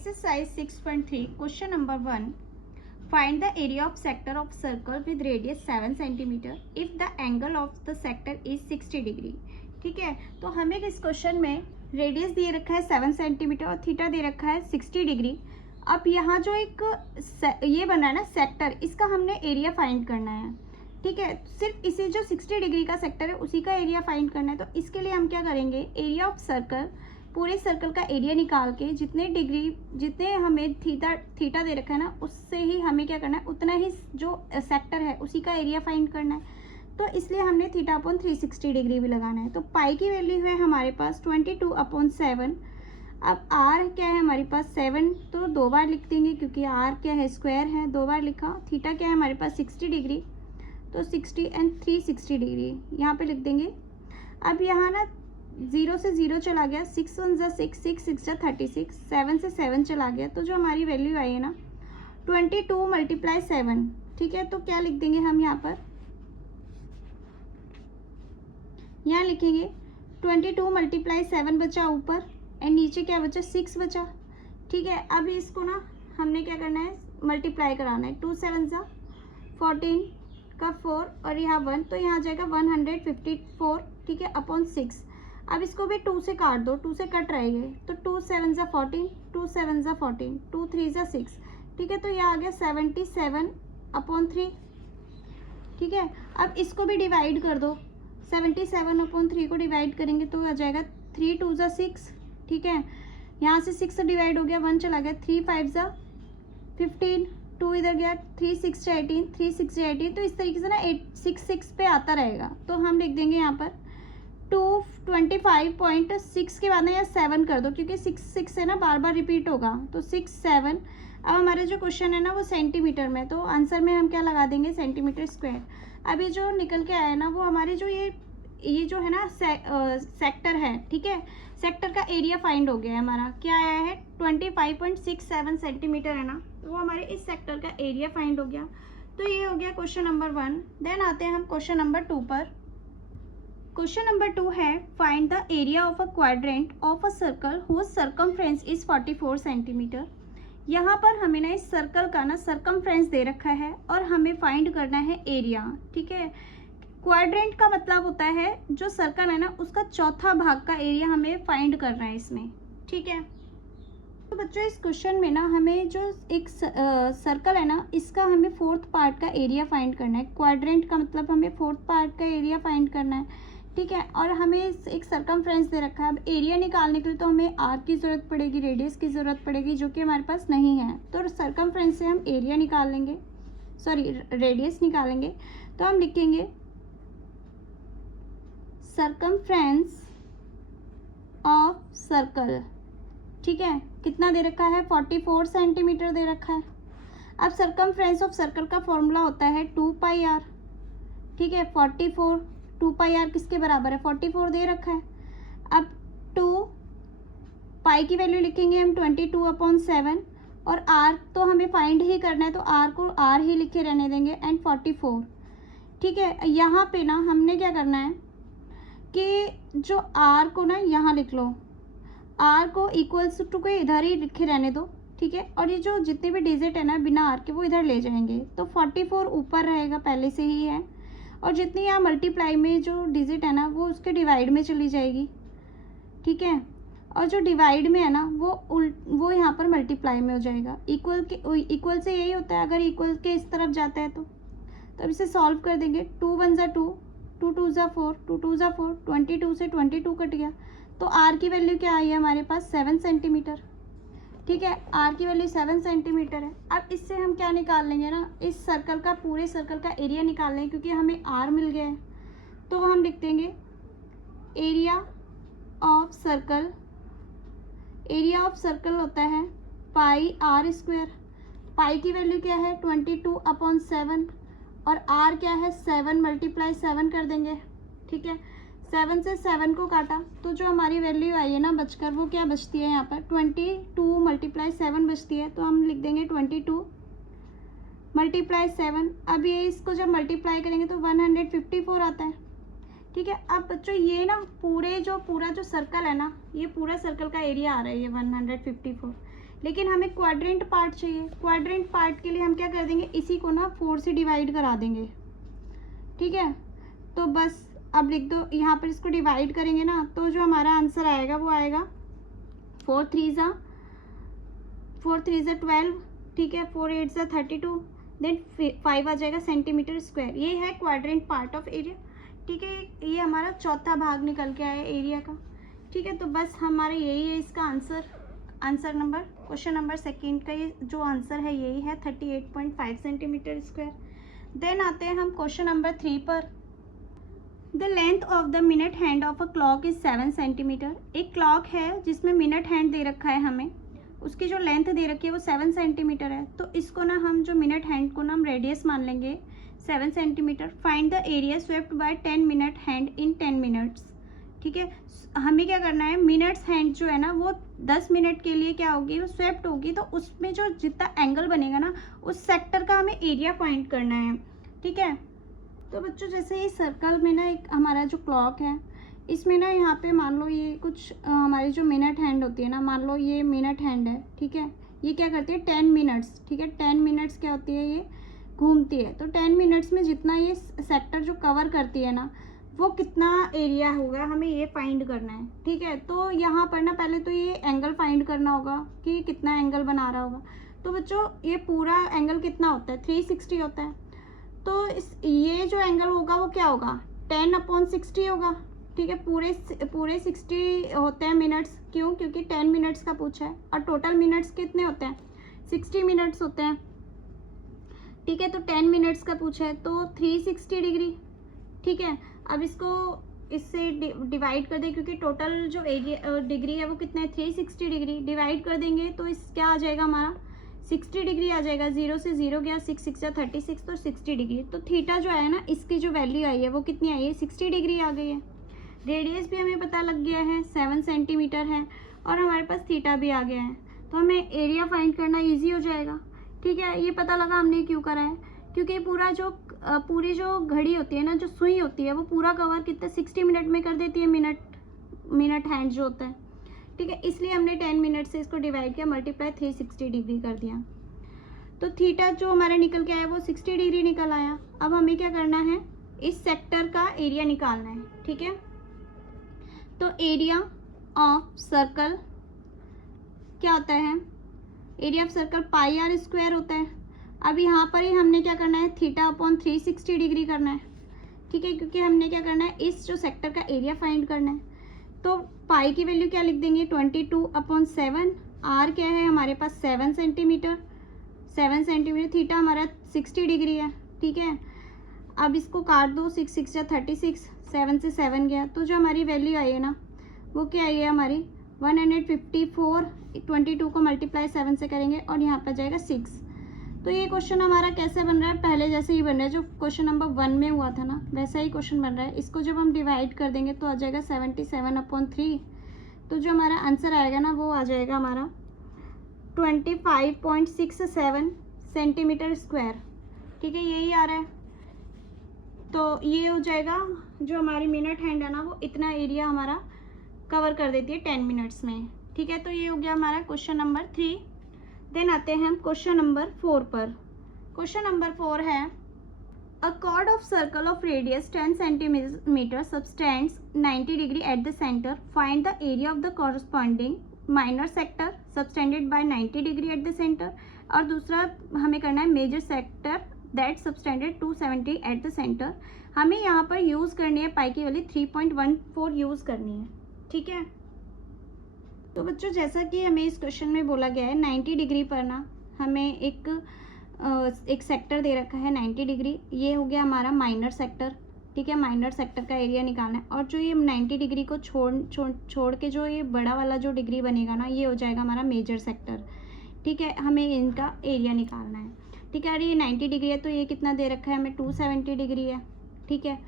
Exercise 6.3 question number 1. Find the area of sector of circle with radius 7 cm if the angle of the sector is 60 degree. ठीक है, तो हमें इस question में radius दे रखा है 7 सेंटीमीटर और थीटा दे रखा है 60 डिग्री। अब यहाँ जो एक ये बना है ना सेक्टर, इसका हमने एरिया फाइंड करना है। ठीक है, सिर्फ इसी जो 60 डिग्री का सेक्टर है उसी का एरिया फाइंड करना है। तो इसके लिए हम क्या करेंगे, एरिया ऑफ सर्कल, पूरे सर्कल का एरिया निकाल के जितने हमें थीटा दे रखा है ना, उससे ही हमें क्या करना है, उतना ही जो सेक्टर है उसी का एरिया फाइंड करना है। तो इसलिए हमने थीटा अपॉन 360 डिग्री भी लगाना है। तो पाई की वैल्यू है हमारे पास 22/7। अब आर क्या है हमारे पास 7, तो 2 बार लिख देंगे क्योंकि आर क्या है स्क्वायर है, 2 बार लिखा। थीटा क्या है हमारे पास 60 डिग्री, तो 60 एंड 360 डिग्री यहाँ पे लिख देंगे। अब यहाँ ना 0 से 0 चला गया, 6 1 ज़ा 6, 6 6 ज़ा 36, 7 से 7 चला गया, तो जो हमारी वैल्यू आई है ना 22 × 7। ठीक है, तो क्या लिख देंगे हम यहाँ पर, यहाँ लिखेंगे 22 × 7 बचा ऊपर एंड नीचे क्या बचा 6 बचा। ठीक है, अब इसको ना हमने क्या करना है, मल्टीप्लाई कराना है। 2 7 ज़ा 14 का 4 और यहाँ 1, तो यहाँ जाएगा 154। ठीक है, अपॉन 6। अब इसको भी 2 से काट दो, 2 से कट रहेंगे, तो 2 7 ज़ा 14, 2 7 ज़ा 14, 2 3 ज़ा 6। ठीक है, तो यह आ गया 77/3। ठीक है, अब इसको भी डिवाइड कर दो, 77/3 को डिवाइड करेंगे तो आ जाएगा 3 2 ज़ा 6। ठीक है, यहाँ से 6 से डिवाइड हो गया, 1 चला गया, 3 5 ज़ा 15, 2 इधर गया, 3 6 ज़ा 18, 3 6 ज़ा 18। तो इस तरीके से ना 6 पे आता रहेगा। तो हम लिख देंगे यहाँ पर 225.6 के बाद ना यहाँ 7 कर दो क्योंकि 6 6 है ना, बार बार रिपीट होगा, तो 6 7। अब हमारे जो क्वेश्चन है ना वो सेंटीमीटर में, तो आंसर में हम क्या लगा देंगे, सेंटीमीटर स्क्वायर। अब ये जो निकल के आया है ना, वो हमारे जो ये जो है ना सेक्टर है। ठीक है, सेक्टर का एरिया फाइंड हो गया है हमारा, क्या आया है 25.67 सेंटीमीटर है ना, तो वो हमारे इस सेक्टर का एरिया फाइंड हो गया। तो ये हो गया क्वेश्चन नंबर 1। देन आते हैं हम क्वेश्चन नंबर 2 पर। क्वेश्चन नंबर 2 है, find the area of a quadrant of a circle whose circumference is 44 centimetre. यहाँ पर हमें ना इस सर्कल का ना सर्कमफ्रेंस दे रखा है और हमें फाइंड करना है एरिया। ठीक है, क्वाड्रेंट का मतलब होता है जो सर्कल है ना उसका चौथा भाग का एरिया हमें फाइंड करना है इसमें। ठीक है, तो बच्चों इस क्वेश्चन में ना हमें जो एक सर्कल है ना, इसका हमें 4th पार्ट का एरिया फाइंड करना है। क्वाड्रेंट का मतलब हमें 4th पार्ट का एरिया फाइंड करना है। ठीक है, और हमें एक सर्कमफ्रेंस दे रखा है। अब एरिया निकालने के लिए तो हमें आर की ज़रूरत पड़ेगी, रेडियस की ज़रूरत पड़ेगी, जो कि हमारे पास नहीं है। तो सर्कमफ्रेंस से हम एरिया निकाल लेंगे, सॉरी रेडियस निकालेंगे। तो हम लिखेंगे सर्कमफ्रेंस ऑफ सर्कल। ठीक है, कितना दे रखा है, 44 सेंटीमीटर दे रखा है। अब सर्कमफ्रेंस ऑफ सर्कल का फॉर्मूला होता है 2πr। ठीक है, 44 2πr किसके बराबर है, 44 दे रखा है। अब 2 पाई की वैल्यू लिखेंगे हम 22/7 और r तो हमें फाइंड ही करना है, तो r को r ही लिखे रहने देंगे एंड 44। ठीक है, यहाँ पे ना हमने क्या करना है कि जो r को ना यहाँ लिख लो, r को इक्वल्स टू के इधर ही लिखे रहने दो। ठीक है, और ये जो जितने भी डिजिट है ना बिना r के वो इधर ले जाएंगे, तो 44 ऊपर रहेगा, पहले से ही है, और जितनी यहाँ मल्टीप्लाई में जो डिजिट है ना वो उसके डिवाइड में चली जाएगी। ठीक है, और जो डिवाइड में है ना वो यहाँ पर मल्टीप्लाई में हो जाएगा। इक्वल से यही होता है, अगर इक्वल के इस तरफ जाता है तो अब इसे सॉल्व कर देंगे। 2 1 ज़ा 2, 2 2 ज़ा 4, 2 2 ज़ा 4, 22 से 22 कट गया, तो आर की वैल्यू क्या आई है हमारे पास 7 सेंटीमीटर। ठीक है, आर की वैल्यू 7 सेंटीमीटर है। अब इससे हम क्या निकाल लेंगे ना, इस सर्कल का, पूरे सर्कल का एरिया निकाल लेंगे क्योंकि हमें आर मिल गया है। तो हम लिख देंगे area of circle. Area of circle होता है πr²। पाई की वैल्यू क्या है 22/7 और आर क्या है 7 × 7 कर देंगे। ठीक है, 7 से 7 को काटा तो जो हमारी वैल्यू आई है ना बचकर, वो क्या बचती है यहाँ पर 22 × 7 बचती है। तो हम लिख देंगे 22 × 7। अब ये इसको जब मल्टीप्लाई करेंगे तो 154 आता है। ठीक है, अब बच्चों ये ना पूरा जो सर्कल है ना, ये पूरा सर्कल का एरिया आ रहा है ये 154। लेकिन हमें क्वाड्रेंट पार्ट चाहिए। क्वाड्रेंट पार्ट के लिए हम क्या कर देंगे, इसी को ना 4 से डिवाइड करा देंगे, ठीक है। तो बस अब लिख दो यहाँ पर, इसको डिवाइड करेंगे ना तो जो हमारा आंसर आएगा वो आएगा 4 3 ज़ा 12, ठीक है, 4 8 ज़ा 32, देन 5 आ जाएगा सेंटीमीटर स्क्वायर। ये है क्वाड्रेंट पार्ट ऑफ एरिया, ठीक है। ये हमारा चौथा भाग निकल के आया एरिया का, ठीक है। तो बस हमारा यही है इसका answer number, question number second का ये जो आंसर है यही है 38.5 सेंटीमीटर स्क्वायर। देन आते हैं हम क्वेश्चन नंबर 3 पर। The length of the minute hand of a clock is 7 centimetre. एक क्लॉक है जिसमें मिनट हैंड दे रखा है हमें, उसकी जो लेंथ दे रखी है वो 7 सेंटीमीटर है। तो इसको ना हम जो मिनट हैंड को ना हम रेडियस मान लेंगे 7 centimetre. Find the area swept by 10 minute hand in 10 minutes, ठीक है। हमें क्या करना है, मिनट्स हैंड जो है ना वो 10 मिनट के लिए क्या होगी, वो स्वेप्ट होगी। तो उसमें जो जितना एंगल बनेगा ना उस सेक्टर का हमें एरिया फाइंड करना है, ठीक है। तो बच्चों जैसे ये सर्कल में ना एक हमारा जो क्लॉक है, इसमें ना यहाँ पे मान लो ये कुछ हमारी जो मिनट हैंड होती है ना, मान लो ये मिनट हैंड है, ठीक है। ये क्या करती है 10 मिनट्स, ठीक है। 10 मिनट्स क्या होती है, ये घूमती है। तो 10 मिनट्स में जितना ये सेक्टर जो कवर करती है ना वो कितना एरिया होगा, हमें ये फाइंड करना है, ठीक है। तो यहाँ पर ना पहले तो ये एंगल फाइंड करना होगा कि कितना एंगल बना रहा होगा। तो बच्चों ये पूरा एंगल कितना होता है, 360 होता है। तो ये जो एंगल होगा वो क्या होगा, 10/60 होगा, ठीक है। पूरे 60 होते हैं मिनट्स, क्यों, क्योंकि 10 मिनट्स का पूछा है और टोटल मिनट्स कितने होते हैं, 60 मिनट्स होते हैं, ठीक है। तो 10 मिनट्स का पूछा है तो 360 डिग्री, ठीक है। अब इसको इससे डिवाइड कर दें, क्योंकि टोटल जो एरिया डिग्री है वो कितना है 360 डिग्री। डिवाइड कर देंगे तो इस क्या आ जाएगा हमारा 60 डिग्री आ जाएगा। 0 से 0 गया, 6 6 या 36, तो 60 डिग्री। तो थीटा जो है ना इसकी जो वैल्यू आई है वो कितनी आई है, 60 डिग्री आ गई है। रेडियस भी हमें पता लग गया है 7 सेंटीमीटर है और हमारे पास थीटा भी आ गया है। तो हमें एरिया फाइंड करना ईजी हो जाएगा, ठीक है। ये पता लगा हमने क्यों करा है, क्योंकि पूरी जो घड़ी होती है ना, जो सुई होती है वो पूरा कवर कितने 60 मिनट में कर देती है, मिनट हैंड जो होता है, ठीक है। इसलिए हमने 10 मिनट से इसको डिवाइड किया, मल्टीप्लाई 360 डिग्री कर दिया। तो थीटा जो हमारा निकल के आया वो 60 डिग्री निकल आया। अब हमें क्या करना है, इस सेक्टर का एरिया निकालना है, ठीक है। तो एरिया ऑफ सर्कल क्या होता है, area of circle pi r square होता है। अब यहाँ पर ही हमने क्या करना है, थीटा/360 डिग्री करना है, ठीक है, क्योंकि हमने क्या करना है, इस जो सेक्टर का एरिया फाइंड करना है। तो पाई की वैल्यू क्या लिख देंगे 22/7। आर क्या है हमारे पास 7 सेंटीमीटर, थीटा हमारा 60 डिग्री है, ठीक है। अब इसको काट दो, 6 6 या 36, 7 से 7 गया, तो जो हमारी वैल्यू आई है ना वो क्या आई है हमारी 154। 22 को मल्टीप्लाई 7 से करेंगे और यहाँ पर जाएगा 6। तो ये क्वेश्चन हमारा कैसे बन रहा है, पहले जैसे ही बन रहा है, जो क्वेश्चन नंबर 1 में हुआ था ना वैसा ही क्वेश्चन बन रहा है। इसको जब हम डिवाइड कर देंगे तो आ जाएगा 77/3। तो जो हमारा आंसर आएगा ना वो आ जाएगा हमारा 25.67 सेंटीमीटर स्क्वायर, ठीक है, यही आ रहा है। तो ये हो जाएगा, जो हमारी मिनट हैंड है ना वो इतना एरिया हमारा कवर कर देती है 10 मिनट्स में, ठीक है। तो ये हो गया हमारा क्वेश्चन नंबर 3। देन आते हैं हम क्वेश्चन नंबर 4 पर। क्वेश्चन नंबर 4 है, a chord of circle of radius 10 centimetre subtends 90 degree at the centre. Find the area of the corresponding minor sector subtended by 90 degree at the centre. और दूसरा हमें करना है major sector that subtended 270 at the centre. हमें यहाँ पर use करनी है पाई की वैल्यू 3.14 यूज़ करनी है, ठीक है। तो बच्चों जैसा कि हमें इस क्वेश्चन में बोला गया है 90 डिग्री पर ना हमें एक सेक्टर दे रखा है 90 डिग्री। ये हो गया हमारा माइनर सेक्टर, ठीक है। माइनर सेक्टर का एरिया निकालना है और जो ये 90 डिग्री को छोड़ के जो ये बड़ा वाला जो डिग्री बनेगा ना ये हो जाएगा हमारा मेजर सेक्टर, ठीक है। हमें इनका एरिया निकालना है, ठीक है। और ये 90 डिग्री है तो ये कितना दे रखा है हमें 270 डिग्री है, ठीक है।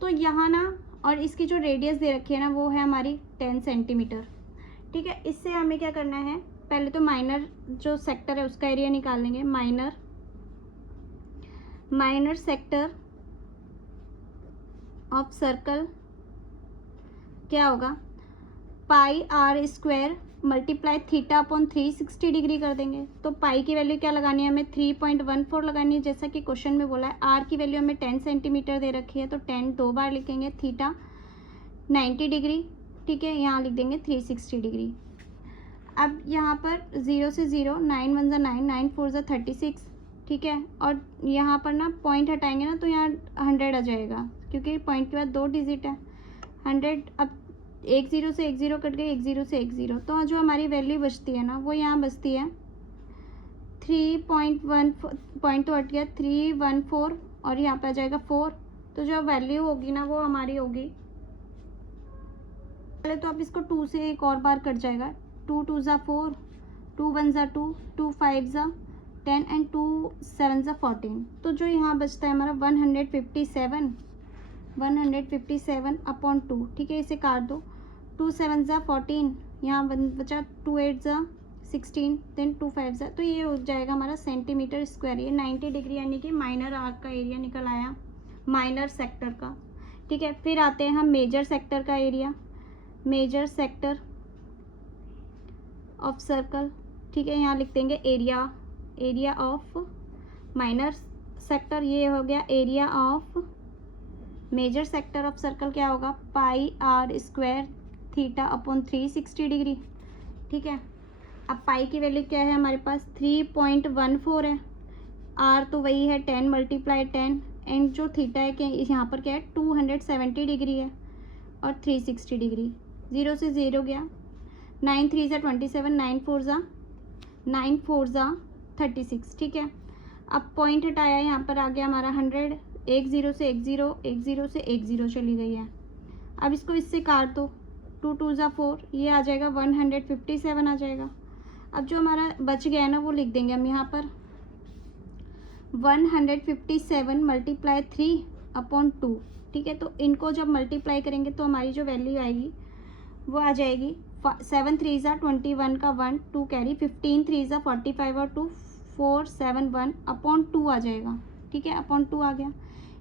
तो यहाँ ना और इसकी जो रेडियस दे रखी है ना वो है हमारी 10 सेंटीमीटर, ठीक है। इससे हमें क्या करना है, पहले तो माइनर जो सेक्टर है उसका एरिया निकाल लेंगे। माइनर सेक्टर ऑफ सर्कल क्या होगा, pi r square multiply theta upon 360 degree कर देंगे। तो पाई की वैल्यू क्या लगानी है हमें, 3.14 लगानी है, जैसा कि क्वेश्चन में बोला है। आर की वैल्यू हमें 10 सेंटीमीटर दे रखी है, तो 10 2 बार लिखेंगे। थीटा 90 डिग्री, ठीक है, यहाँ लिख देंगे 360 डिग्री। अब यहाँ पर 0 से 0, 9 1 9, 9 4 36, ठीक है। और यहाँ पर ना पॉइंट हटाएंगे ना तो यहाँ 100 आ जाएगा, क्योंकि पॉइंट के बाद 2 डिजिट है। 100, अब एक 0 से एक 0 कट गए, एक 0 से एक 0, तो जो हमारी वैल्यू बचती है ना वो यहाँ बचती है 3.1, पॉइंट तो हट गया, 314, और यहाँ पे आ जाएगा 4। तो जो वैल्यू होगी ना वो हमारी होगी, पहले तो आप इसको 2 से एक और बार कट जाएगा। 2 2 ज़ा 4, 2 1 ज़ा 2, 2 5 ज़ा 10 एंड 2 7 ज़ा 14। तो जो यहाँ बचता है हमारा 157 अपॉन 2, ठीक है, इसे काट दो। 2 7 ज़ा 14, यहाँ बचा 2 8 ज़ा 16, देन 2 5 ज़ा, तो ये हो जाएगा हमारा सेंटीमीटर स्क्वायर। ये 90 डिग्री यानी कि माइनर आर्क का एरिया निकल आया, माइनर सेक्टर का, ठीक है। फिर आते हैं हम मेजर सेक्टर का area, major sector of circle, ठीक है, यहाँ लिख देंगे एरिया ऑफ माइनर सेक्टर। ये हो गया area of major sector of circle, क्या होगा, pi r square theta upon 360 degree, ठीक है। अब पाई की वैल्यू क्या है हमारे पास, 3.14 है। आर तो वही है 10 × 10, एंड जो थीटा है क्या यहाँ पर क्या है 270 डिग्री है, और 360 डिग्री। 0 से 0 गया, 9 3 ज़ा 27, 9 4 ज़ा 36, ठीक है। अब पॉइंट हटाया, यहाँ पर आ गया हमारा 100, एक 0 से एक 0, एक 0 से एक 0 चली गई है। अब इसको इससे काट दो, 2 2 ज़ा 4, ये आ जाएगा 157 आ जाएगा। अब जो हमारा बच गया है ना वो लिख देंगे हम यहाँ पर 157 × 3/2, ठीक है। तो इनको जब मल्टीप्लाई करेंगे तो हमारी जो वैल्यू आएगी वो आ जाएगी 7 3 ज़ा 21 का 1, 2 कैरी, 15 3 ज़ा 45 और 2 4 7 1 अपॉन 2 आ जाएगा, ठीक है, अपॉन 2 आ गया।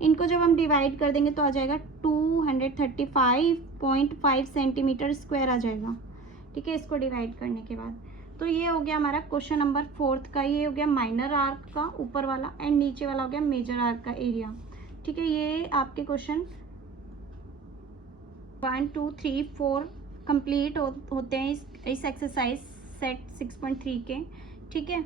इनको जब हम डिवाइड कर देंगे तो आ जाएगा 235.5 सेंटीमीटर स्क्वायर आ जाएगा, ठीक है, इसको डिवाइड करने के बाद। तो ये हो गया हमारा क्वेश्चन नंबर 4 का। ये हो गया माइनर आर्क का ऊपर वाला, एंड नीचे वाला हो गया मेजर आर्क का एरिया, ठीक है। ये आपके क्वेश्चन 1 2 3 4 कंप्लीट होते हैं इस एक्सरसाइज सेट 6.3 के, ठीक है।